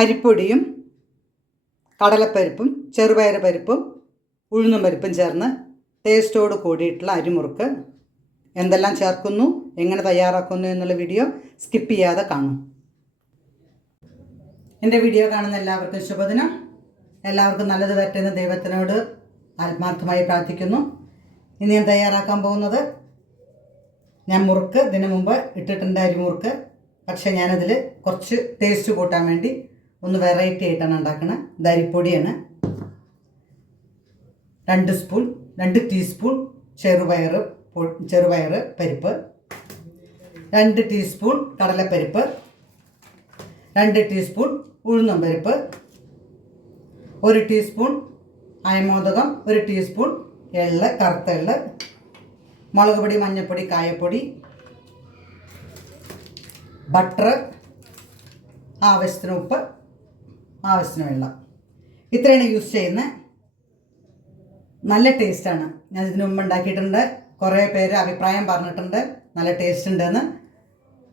അരിപ്പൊടിയും കടലപ്പരിപ്പും ചെറുപയർ പരിപ്പും ഉഴുന്നും പരിപ്പും ചേർന്ന് ടേസ്റ്റോട് കൂടിയിട്ടുള്ള അരിമുറുക്ക് എന്തെല്ലാം ചേർക്കുന്നു എങ്ങനെ തയ്യാറാക്കുന്നു എന്നുള്ള വീഡിയോ സ്കിപ്പ് ചെയ്യാതെ കാണും. എന്റെ വീഡിയോ കാണുന്ന എല്ലാവർക്കും ശുഭദിനം. എല്ലാവർക്കും നല്ലത് വരട്ടെന്ന് ദൈവത്തിനോട് ആത്മാർത്ഥമായി പ്രാർത്ഥിക്കുന്നു. ഇനി ഞാൻ തയ്യാറാക്കാൻ പോകുന്നത് ഞാൻ മുറുക്ക് ഇതിനു മുമ്പ് ഇട്ടിട്ടുണ്ട് അരിമുറുക്ക്. പക്ഷേ ഞാനതിൽ കുറച്ച് ടേസ്റ്റ് കൂട്ടാൻ വേണ്ടി ഒന്ന് വെറൈറ്റി ആയിട്ടാണ് ഉണ്ടാക്കുന്നത് ഇത് അരിപ്പൊടിയാണ്. രണ്ട് സ്പൂൺ രണ്ട് ടീസ്പൂൺ ചെറുപയർ ചെറുപയർ പരിപ്പ്. രണ്ട് ടീസ്പൂൺ കടലപ്പരിപ്പ്. രണ്ട് ടീസ്പൂൺ ഉഴുന്നും പരിപ്പ്. ഒരു ടീസ്പൂൺ അയമോദകം ഒരു ടീസ്പൂൺ എള്ള് കറുത്ത എള്ള്. മുളക് പൊടി മഞ്ഞൾപ്പൊടി കായപ്പൊടി. ബട്ടർ ആവശ്യത്തിന് ഉപ്പ്. ആവശ്യത്തിന് വെള്ളം. ഇത്രയാണ് യൂസ് ചെയ്യുന്നത് നല്ല ടേസ്റ്റാണ് ഞാൻ ഇതിനു മുമ്പ് ഉണ്ടാക്കിയിട്ടുണ്ട്. കുറേ പേര് അഭിപ്രായം പറഞ്ഞിട്ടുണ്ട്. നല്ല ടേസ്റ്റ് ഉണ്ടെന്ന്.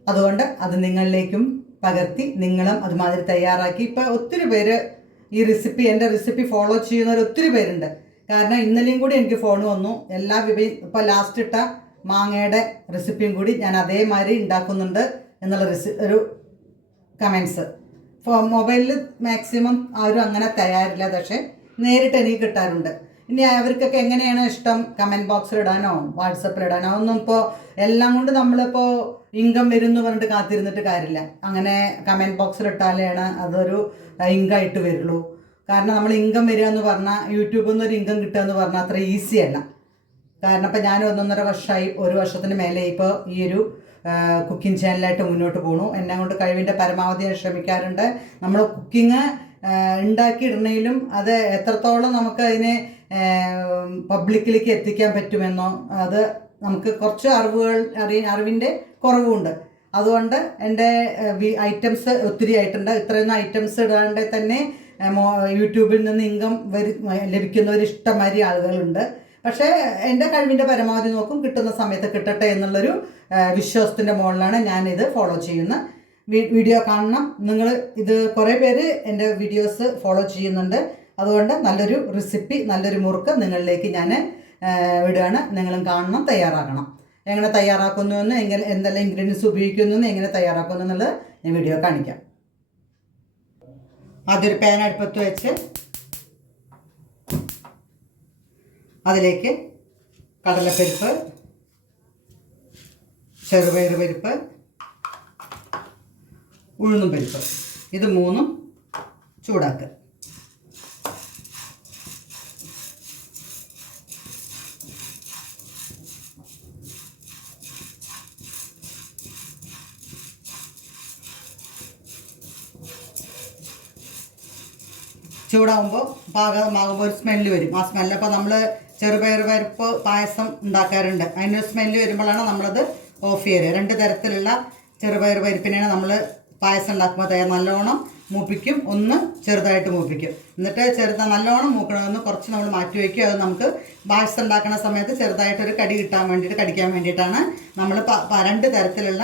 അതുകൊണ്ട് അത് നിങ്ങളിലേക്കും പകർത്തി നിങ്ങളും അതുമാതിരി തയ്യാറാക്കി. ഇപ്പോൾ ഒത്തിരി പേര് ഈ റെസിപ്പി എന്റെ റെസിപ്പി ഫോളോ ചെയ്യുന്നവർ ഒത്തിരി പേരുണ്ട്. കാരണം ഇന്നലെയും കൂടി എനിക്ക് ഫോൺ വന്നു. എല്ലാ വിഭ ഇപ്പോൾ ലാസ്റ്റ് ഇട്ട മാങ്ങയുടെ റെസിപ്പിയും കൂടി ഞാൻ അതേമാതിരി ഉണ്ടാക്കുന്നുണ്ട് എന്നുള്ള റെസി ഒരു കമൻസ് മൊബൈലിൽ മാക്സിമം ആരും അങ്ങനെ തയ്യാറില്ല. പക്ഷേ നേരിട്ട് എനിക്ക് കിട്ടാറുണ്ട്. ഇനി അവർക്കൊക്കെ എങ്ങനെയാണ് ഇഷ്ടം? കമന്റ് ബോക്സിൽ ഇടാനോ? വാട്സപ്പിൽ ഇടാനോ? ഒന്നും ഇപ്പോൾ എല്ലാം കൊണ്ട് നമ്മളിപ്പോൾ ഇൻകം വരും എന്ന് പറഞ്ഞിട്ട് കാത്തിരുന്നിട്ട് കാര്യമില്ല. അങ്ങനെ കമന്റ് ബോക്സിൽ ഇട്ടാലാണ് അതൊരു ഇൻകമായിട്ട് വരുള്ളൂ. കാരണം നമ്മൾ ഇൻകം വരിക എന്ന് പറഞ്ഞാൽ യൂട്യൂബിൽ നിന്ന് ഒരു ഇൻകം കിട്ടുക എന്ന് പറഞ്ഞാൽ അത്ര ഈസി അല്ല. കാരണം ഇപ്പം ഞാൻ ഒന്നൊന്നര വർഷമായി ഒരു വർഷത്തിന് മേലെ ഇപ്പോൾ ഈ ഒരു കുക്കിംഗ് ചാനലായിട്ട് മുന്നോട്ട് പോകണു എന്നെ കൊണ്ട് കഴിവിന്റെ പരമാവധി ഞാൻ ശ്രമിക്കാറുണ്ട്. നമ്മൾ കുക്കിംഗ് ഉണ്ടാക്കിയിടണേലും അത് എത്രത്തോളം നമുക്ക് അതിനെ പബ്ലിക്കിലേക്ക് എത്തിക്കാൻ പറ്റുമെന്നോ അത് നമുക്ക് കുറച്ച് അറിവുകൾ അറിയ അറിവിന്റെ കുറവുണ്ട്. അതുകൊണ്ട് എന്റെ ഐറ്റംസ് ഒത്തിരി ആയിട്ടുണ്ട്. ഇത്രയൊന്നും ഐറ്റംസ് ഇടാണ്ട് തന്നെ യൂട്യൂബിൽ നിന്ന് ഇൻകം വരി ലഭിക്കുന്നവർ ഇഷ്ടംമാതിരി ആളുകളുണ്ട്. പക്ഷേ എന്റെ കഴിവിന്റെ പരമാവധി നോക്കും കിട്ടുന്ന സമയത്ത് കിട്ടട്ടെ എന്നുള്ളൊരു വിശ്വാസത്തിന്റെ മുകളിലാണ് ഇത് ഫോളോ ചെയ്യുന്നത്. വീഡിയോ കാണണം. നിങ്ങൾ ഇത് കുറേ പേര് എന്റെ വീഡിയോസ് ഫോളോ ചെയ്യുന്നുണ്ട്. അതുകൊണ്ട് നല്ലൊരു റെസിപ്പി നല്ലൊരു മുറുക്ക് നിങ്ങളിലേക്ക് ഞാൻ വിടുകയാണ്. നിങ്ങളും കാണണം തയ്യാറാക്കണം എങ്ങനെ തയ്യാറാക്കുന്നു എന്ന് എങ്ങനെ എന്തെല്ലാം ഇൻഗ്രീഡിയൻസ് ഉപയോഗിക്കുന്നു എന്ന് എങ്ങനെ തയ്യാറാക്കുന്നു എന്നുള്ളത് ഞാൻ വീഡിയോ കാണിക്കാം. ആദ്യം ഒരു പാൻ അടുപ്പത്ത് വെച്ച് അതിലേക്ക് കടലപ്പരിപ്പ് ചെറുപയർ പരിപ്പ് ഉഴുന്നും പരിപ്പ്. ഇത് മൂന്നും ചൂടാക്കുക. ചൂടാകുമ്പോൾ പാകമാകുമ്പോൾ ഒരു സ്മെല്ല് വരും. ആ സ്മെല്ല് അപ്പോൾ നമ്മൾ ചെറുപയർ പരിപ്പ് പായസം ഉണ്ടാക്കാറുണ്ട്. അതിനൊരു സ്മെല്ല് വരുമ്പോഴാണ് നമ്മളത് ഓഫ് ചെയ്യുക രണ്ട് തരത്തിലുള്ള ചെറുപയർ പരിപ്പിനെയാണ് നമ്മൾ പായസം ഉണ്ടാക്കുമ്പോൾ തയ്യാർ നല്ലോണം മൂപ്പിക്കും. ഒന്ന് ചെറുതായിട്ട് മൂപ്പിക്കും. എന്നിട്ട് ചെറുത നല്ലോണം മൂക്കണമെന്ന് കുറച്ച് നമ്മൾ മാറ്റി വയ്ക്കും. അത് നമുക്ക് പായസം ഉണ്ടാക്കുന്ന സമയത്ത് ചെറുതായിട്ടൊരു കടി കിട്ടാൻ വേണ്ടിയിട്ട് കടിക്കാൻ വേണ്ടിയിട്ടാണ് നമ്മൾ രണ്ട് തരത്തിലുള്ള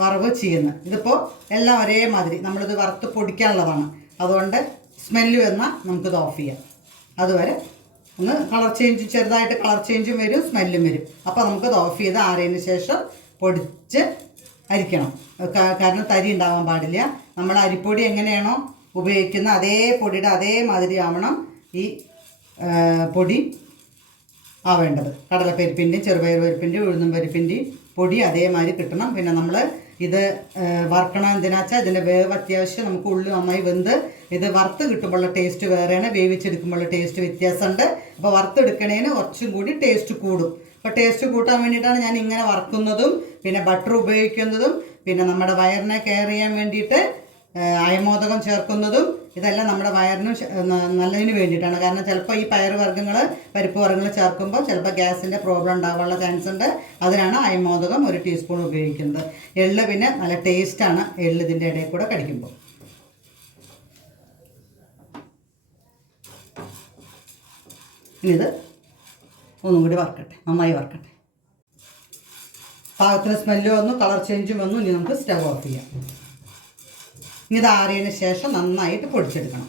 വറവ് ചെയ്യുന്നത്. ഇതിപ്പോൾ എല്ലാം ഒരേമാതിരി. നമ്മളിത് വറുത്ത് പൊടിക്കാനുള്ളതാണ്. അതുകൊണ്ട് സ്മെല്ല് വന്നാൽ നമുക്കിത് ഓഫ് ചെയ്യാം. അതുവരെ ഒന്ന് കളർ ചേഞ്ച് ചെറുതായിട്ട് കളർ ചേഞ്ചും വരും സ്മെല്ലും വരും. അപ്പോൾ നമുക്കത് ഓഫ് ചെയ്ത് ആറിയതിന് ശേഷം പൊടിച്ച് അരിക്കണം. കാരണം തരി ഉണ്ടാവാൻ പാടില്ല. നമ്മൾ അരിപ്പൊടി എങ്ങനെയാണോ ഉപയോഗിക്കുന്ന അതേ പൊടിയുടെ അതേമാതിരി ആവണം ഈ പൊടി ആവേണ്ടത്. കടലപ്പരിപ്പിന്റെയും ചെറുപയർ പരിപ്പിന്റെയും ഉഴുന്നും പരിപ്പിന്റെയും പൊടി അതേമാതിരി കിട്ടണം. പിന്നെ നമ്മൾ ഇത് വറക്കണം. എന്തിനാച്ചാൽ ഇതിന്റെ വേവ് അത്യാവശ്യം നമുക്ക് ഉള്ളിൽ നന്നായി വെന്ത് ഇത് വറുത്ത് കിട്ടുമ്പോഴുള്ള ടേസ്റ്റ് വേറെയാണ് വേവിച്ചെടുക്കുമ്പോഴുള്ള ടേസ്റ്റ് വ്യത്യാസമുണ്ട്. അപ്പോൾ വറുത്തെടുക്കണേന് കുറച്ചും കൂടി ടേസ്റ്റ് കൂടും. അപ്പോൾ ടേസ്റ്റ് കൂട്ടാൻ വേണ്ടിയിട്ടാണ് ഞാൻ ഇങ്ങനെ വറുക്കുന്നതും പിന്നെ ബട്ടർ ഉപയോഗിക്കുന്നതും പിന്നെ നമ്മുടെ വയറിനെ കെയർ ചെയ്യാൻ വേണ്ടിയിട്ട് അയമോദകം ചേർക്കുന്നതും ഇതെല്ലാം നമ്മുടെ വയറിന് നല്ലതിന് വേണ്ടിയിട്ടാണ്. കാരണം ചിലപ്പോൾ ഈ പയർ വർഗങ്ങൾ പരിപ്പ് വർഗങ്ങൾ ചേർക്കുമ്പോൾ ചിലപ്പോൾ ഗ്യാസിന്റെ പ്രോബ്ലം ഉണ്ടാവാനുള്ള ചാൻസ് ഉണ്ട്. അതിനാണ് അയമോദകം ഒരു ടീസ്പൂൺ ഉപയോഗിക്കുന്നത്. എള്ള് പിന്നെ നല്ല ടേസ്റ്റാണ് എള്ള് ഇതിന്റെ ഇടയിൽ കൂടെ കടിക്കുമ്പോൾ ഇനി ഇത് ഒന്നും കൂടി വറക്കട്ടെ നന്നായി വറക്കട്ടെ. പാകത്തിന് സ്മെല്ല് വന്നു കളർ ചേഞ്ചും വന്നു ഇനി നമുക്ക് സ്റ്റവ് ഓഫ് ചെയ്യാം. ഇനി ഇത് ആറിയതിന് ശേഷം നന്നായിട്ട് പൊടിച്ചെടുക്കണം.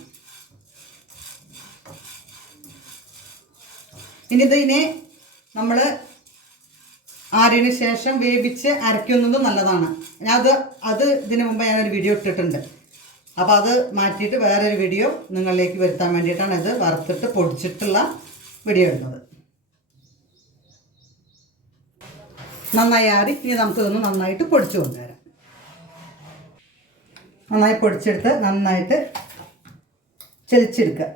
ഇനി ഇതിനെ നമ്മൾ ആറിയതിന് ശേഷം വേവിച്ച് അരയ്ക്കുന്നത് നല്ലതാണ്. ഞാൻ അത് അത് ഇതിനു മുമ്പ് ഞാനൊരു വീഡിയോ ഇട്ടിട്ടുണ്ട്. അപ്പോൾ അത് മാറ്റിയിട്ട് വേറൊരു വീഡിയോ നിങ്ങളിലേക്ക് വരുത്താൻ വേണ്ടിയിട്ടാണ് ഇത് വറുത്തിട്ട് പൊടിച്ചിട്ടുള്ള വീഡിയോ ഇടുന്നത് നന്നായി ആറി ഇനി നമുക്ക് ഇതൊന്ന് നന്നായിട്ട് പൊടിച്ചു കൊണ്ടുവരാം. നന്നായി പൊടിച്ചെടുത്ത് നന്നായിട്ട് ചെലിച്ചെടുക്കുക.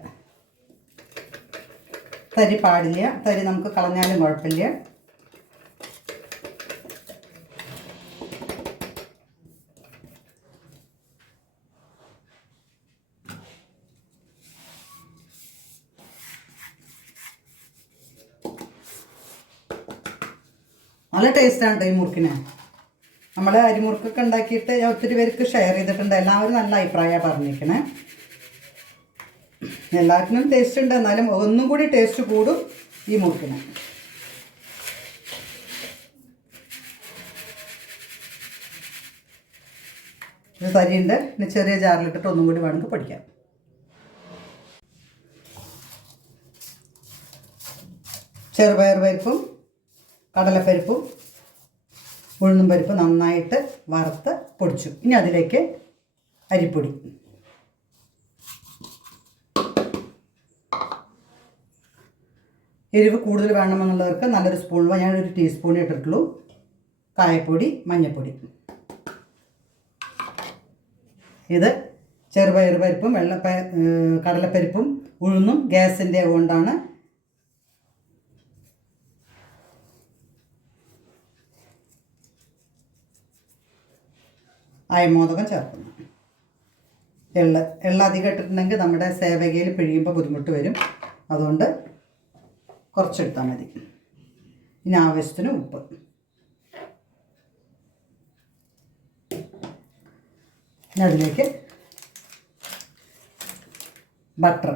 തരി പാടില്ല തരി നമുക്ക് കളഞ്ഞാലും കുഴപ്പമില്ല. നല്ല ടേസ്റ്റാണ് കേട്ടോ ഈ മുറുക്കിന്. നമ്മൾ അരിമുറുക്കൊക്കെ ഉണ്ടാക്കിയിട്ട് ഒത്തിരി പേർക്ക് ഷെയർ ചെയ്തിട്ടുണ്ട്. എല്ലാവരും നല്ല അഭിപ്രായമാണ് പറഞ്ഞിരിക്കണേ. എല്ലാത്തിനും ടേസ്റ്റ് ഉണ്ട്. എന്നാലും ഒന്നും കൂടി ടേസ്റ്റ് കൂടും ഈ മുറുക്കിന്. ഇത് തരിയുണ്ട്. ഇനി ചെറിയ ജാറിലിട്ടിട്ട് ഒന്നും കൂടി വേണമെങ്കിൽ പഠിക്കാം ചെറുപയർ പരിപ്പും കടലപ്പരിപ്പും ഉഴുന്നും പരിപ്പ് നന്നായിട്ട് വറുത്ത് പൊടിച്ചു. ഇനി അതിലേക്ക് അരിപ്പൊടി. എരിവ് കൂടുതൽ വേണമെന്നുള്ളവർക്ക് നല്ലൊരു സ്പൂൺ ഞാനൊരു ടീസ്പൂൺ ഇട്ടിട്ടുള്ളൂ. കായപ്പൊടി മഞ്ഞൾപ്പൊടി ഇത് ചെറുപയർ പരിപ്പും ഏഹ് കടലപ്പരിപ്പും ഉഴുന്നും ഗ്യാസിന്റെ കൊണ്ടാണ് അയമോദകം ചേർക്കുന്നു. എള്ള് എള്ള അധികം ഇട്ടിട്ടുണ്ടെങ്കിൽ നമ്മുടെ സേവകയിൽ പിഴിയുമ്പോൾ ബുദ്ധിമുട്ട് വരും. അതുകൊണ്ട് കുറച്ചെടുത്താൽ മതി. ഇനി ആവശ്യത്തിന് ഉപ്പ്. ഇനി അതിലേക്ക് ബട്ടർ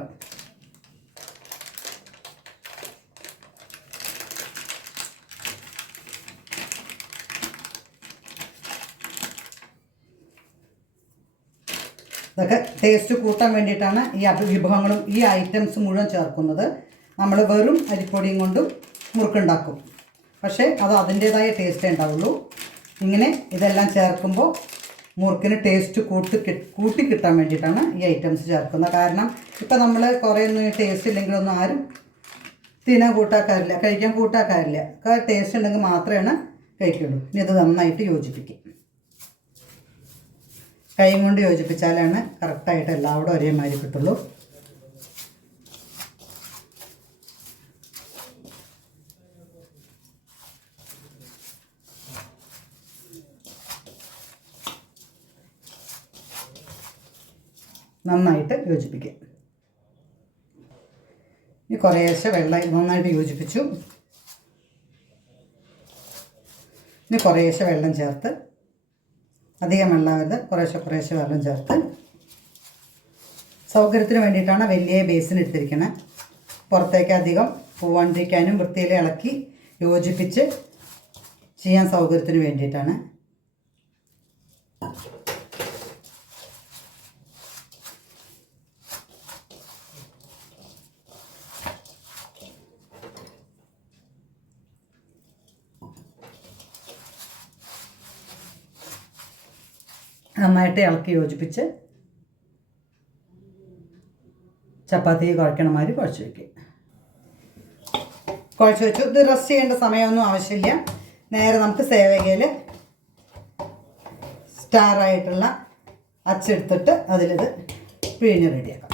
ഇതൊക്കെ ടേസ്റ്റ് കൂട്ടാൻ വേണ്ടിയിട്ടാണ് ഈ വിഭവങ്ങളും ഈ ഐറ്റംസ് മുഴുവൻ ചേർക്കുന്നത്. നമ്മൾ വെറും അരിപ്പൊടിയും കൊണ്ടും മുറുക്കുണ്ടാക്കും. പക്ഷേ അത് അതിന്റേതായ ടേസ്റ്റേ ഉണ്ടാവുള്ളൂ. ഇങ്ങനെ ഇതെല്ലാം ചേർക്കുമ്പോൾ മുറുക്കിന് ടേസ്റ്റ് കൂട്ടി കൂട്ടി കിട്ടാൻ വേണ്ടിയിട്ടാണ് ഈ ഐറ്റംസ് ചേർക്കുന്നത്. കാരണം ഇപ്പം നമ്മൾ കുറേ ഒന്നും ടേസ്റ്റ് ഇല്ലെങ്കിലൊന്നും ആരും തിനാൻ കൂട്ടാക്കാറില്ല കഴിക്കാൻ കൂട്ടാക്കാറില്ല ടേസ്റ്റ് ഉണ്ടെങ്കിൽ മാത്രമേ കഴിക്കുള്ളൂ. ഇനി ഇത് നന്നായിട്ട് യോജിപ്പിക്കും. കൈ കൊണ്ട് യോജിപ്പിച്ചാലാണ് കറക്റ്റായിട്ട് എല്ലാവരും ഒരേമാതിരി കിട്ടുള്ളൂ. നന്നായിട്ട് യോജിപ്പിക്കുക ഇനി കുറേശ്ശെ വെള്ളം നന്നായിട്ട് യോജിപ്പിച്ചു. ഇനി കുറേശ്ശെ വെള്ളം ചേർത്ത് അധികം വെള്ളമാവരുത് കുറേശ്ശെ കുറേശ്ശെ വെള്ളം ചേർത്ത് സൗകര്യത്തിന് വേണ്ടിയിട്ടാണ് വലിയ ബേസിൻ എടുത്തിരിക്കുന്നത് പുറത്തേക്ക് അധികം പോവാണ്ടിരിക്കാനും വൃത്തിയിൽ ഇളക്കി യോജിപ്പിച്ച് ചെയ്യാൻ സൗകര്യത്തിന് വേണ്ടിയിട്ടാണ്. നന്നായിട്ട് ഇളക്കി യോജിപ്പിച്ച് ചപ്പാത്തി കുഴക്കണ മാതിരി കുഴച്ച് വയ്ക്കുക കുഴച്ച് വെച്ചു. ഇത് റെസ്റ്റ് ചെയ്യേണ്ട സമയമൊന്നും ആവശ്യമില്ല. നേരെ നമുക്ക് സേവകയിൽ സ്റ്റാറായിട്ടുള്ള അച്ചെടുത്തിട്ട് അതിലിത് പിഴിഞ്ഞ് റെഡിയാക്കാം.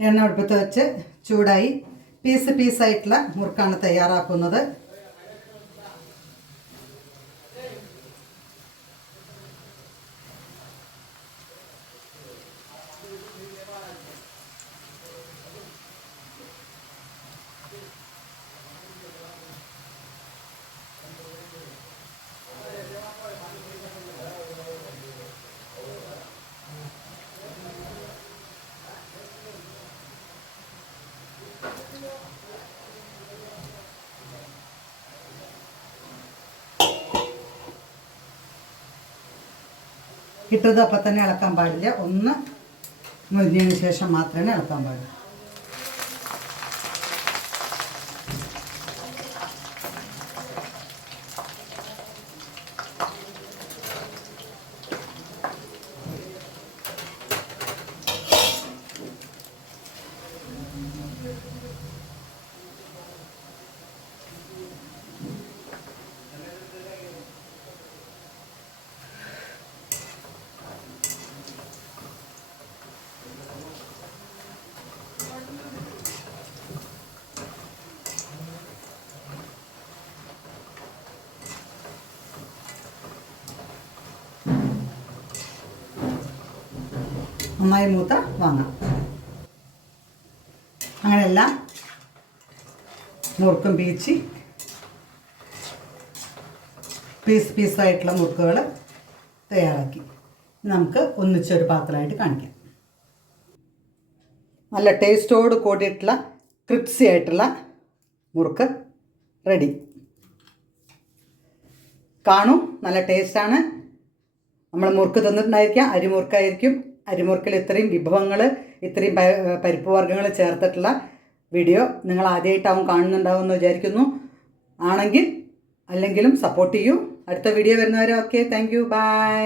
എണ്ണ അടുപ്പത്ത് വെച്ച് ചൂടായി പീസ് പീസായിട്ടുള്ള മുറുക്കാണ് തയ്യാറാക്കുന്നത്. ഇട്ടത് അപ്പം തന്നെ ഇളക്കാൻ പാടില്ല. ഒന്ന് മുരിഞ്ഞതിന് ശേഷം മാത്രമേ ഇളക്കാൻ പാടുള്ളൂ. നന്നായി മൂത്ത വാങ്ങാം. അങ്ങനെയെല്ലാം മുറുക്കും പീച്ചി. പീസ് പീസായിട്ടുള്ള മുറുക്കുകൾ തയ്യാറാക്കി. നമുക്ക് ഒന്നിച്ചൊരു പാത്രമായിട്ട് കാണിക്കാം. നല്ല ടേസ്റ്റോട് കൂടിയിട്ടുള്ള ക്രിപ്സി ആയിട്ടുള്ള മുറുക്ക് റെഡി. കാണും നല്ല ടേസ്റ്റാണ്. നമ്മൾ മുറുക്ക് തിന്നിട്ടുണ്ടായിരിക്കാം അരിമുറുക്കായിരിക്കും അരിമുറുക്കിൽ ഇത്രയും വിഭവങ്ങൾ ഇത്രയും പരിപ്പ് വർഗങ്ങൾ ചേർത്തിട്ടുള്ള വീഡിയോ നിങ്ങൾ ആദ്യമായിട്ടാവും കാണുന്നുണ്ടാവും എന്ന് വിചാരിക്കുന്നു. ആണെങ്കിൽ അല്ലെങ്കിലും സപ്പോർട്ട് ചെയ്യൂ. അടുത്ത വീഡിയോ വരുന്നവരെ ഓക്കെ താങ്ക് യു ബൈ